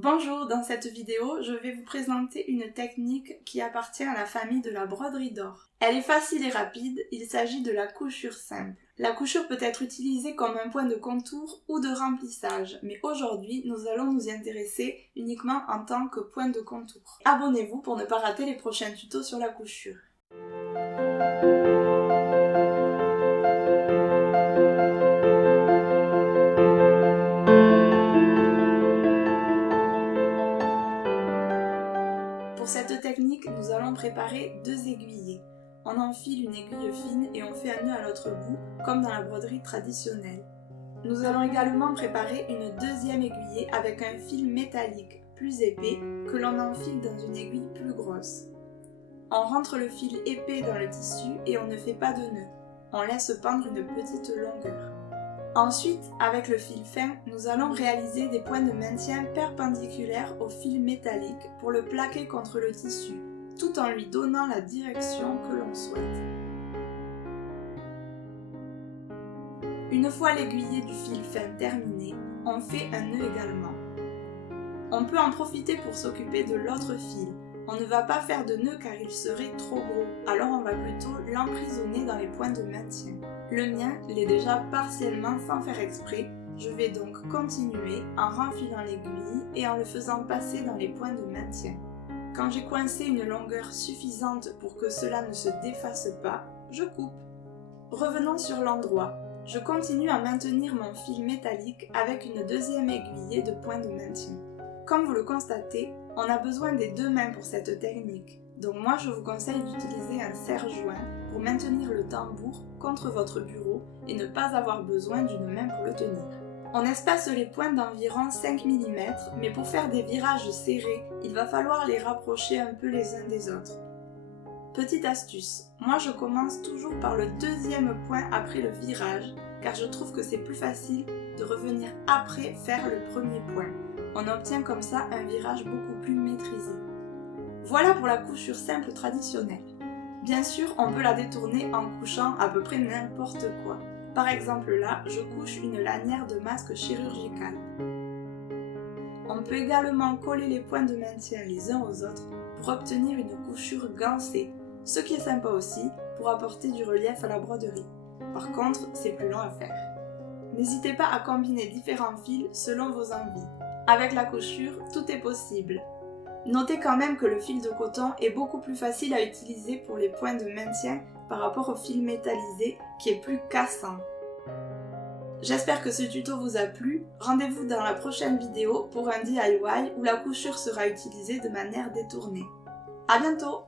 Bonjour, dans cette vidéo, je vais vous présenter une technique qui appartient à la famille de la broderie d'or. Elle est facile et rapide, il s'agit de la couchure simple. La couchure peut être utilisée comme un point de contour ou de remplissage, mais aujourd'hui, nous allons nous y intéresser uniquement en tant que point de contour. Abonnez-vous pour ne pas rater les prochains tutos sur la couchure. Pour cette technique, nous allons préparer deux aiguillets. On enfile une aiguille fine et on fait un nœud à l'autre bout, comme dans la broderie traditionnelle. Nous allons également préparer une deuxième aiguillet avec un fil métallique plus épais que l'on enfile dans une aiguille plus grosse. On rentre le fil épais dans le tissu et on ne fait pas de nœud. On laisse pendre une petite longueur. Ensuite, avec le fil fin, nous allons réaliser des points de maintien perpendiculaires au fil métallique pour le plaquer contre le tissu, tout en lui donnant la direction que l'on souhaite. Une fois l'aiguillet du fil fin terminé, on fait un nœud également. On peut en profiter pour s'occuper de l'autre fil. On ne va pas faire de nœud car il serait trop gros, alors on va plutôt l'emprisonner dans les points de maintien. Le mien l'est déjà partiellement sans faire exprès, je vais donc continuer en renfilant l'aiguille et en le faisant passer dans les points de maintien. Quand j'ai coincé une longueur suffisante pour que cela ne se défasse pas, je coupe. Revenons sur l'endroit. Je continue à maintenir mon fil métallique avec une deuxième aiguillée de point de maintien. Comme vous le constatez, on a besoin des deux mains pour cette technique. Donc moi je vous conseille d'utiliser un serre-joint pour maintenir le tambour contre votre bureau et ne pas avoir besoin d'une main pour le tenir. On espace les points d'environ 5 mm, mais pour faire des virages serrés, il va falloir les rapprocher un peu les uns des autres. Petite astuce, moi je commence toujours par le deuxième point après le virage, car je trouve que c'est plus facile de revenir après faire le premier point. On obtient comme ça un virage beaucoup plus maîtrisé. Voilà pour la couchure simple traditionnelle. Bien sûr, on peut la détourner en couchant à peu près n'importe quoi. Par exemple là, je couche une lanière de masque chirurgical. On peut également coller les points de maintien les uns aux autres pour obtenir une couchure gancée, ce qui est sympa aussi pour apporter du relief à la broderie. Par contre, c'est plus long à faire. N'hésitez pas à combiner différents fils selon vos envies. Avec la couchure, tout est possible. Notez quand même que le fil de coton est beaucoup plus facile à utiliser pour les points de maintien par rapport au fil métallisé qui est plus cassant. J'espère que ce tuto vous a plu. Rendez-vous dans la prochaine vidéo pour un DIY où la couchure sera utilisée de manière détournée. À bientôt!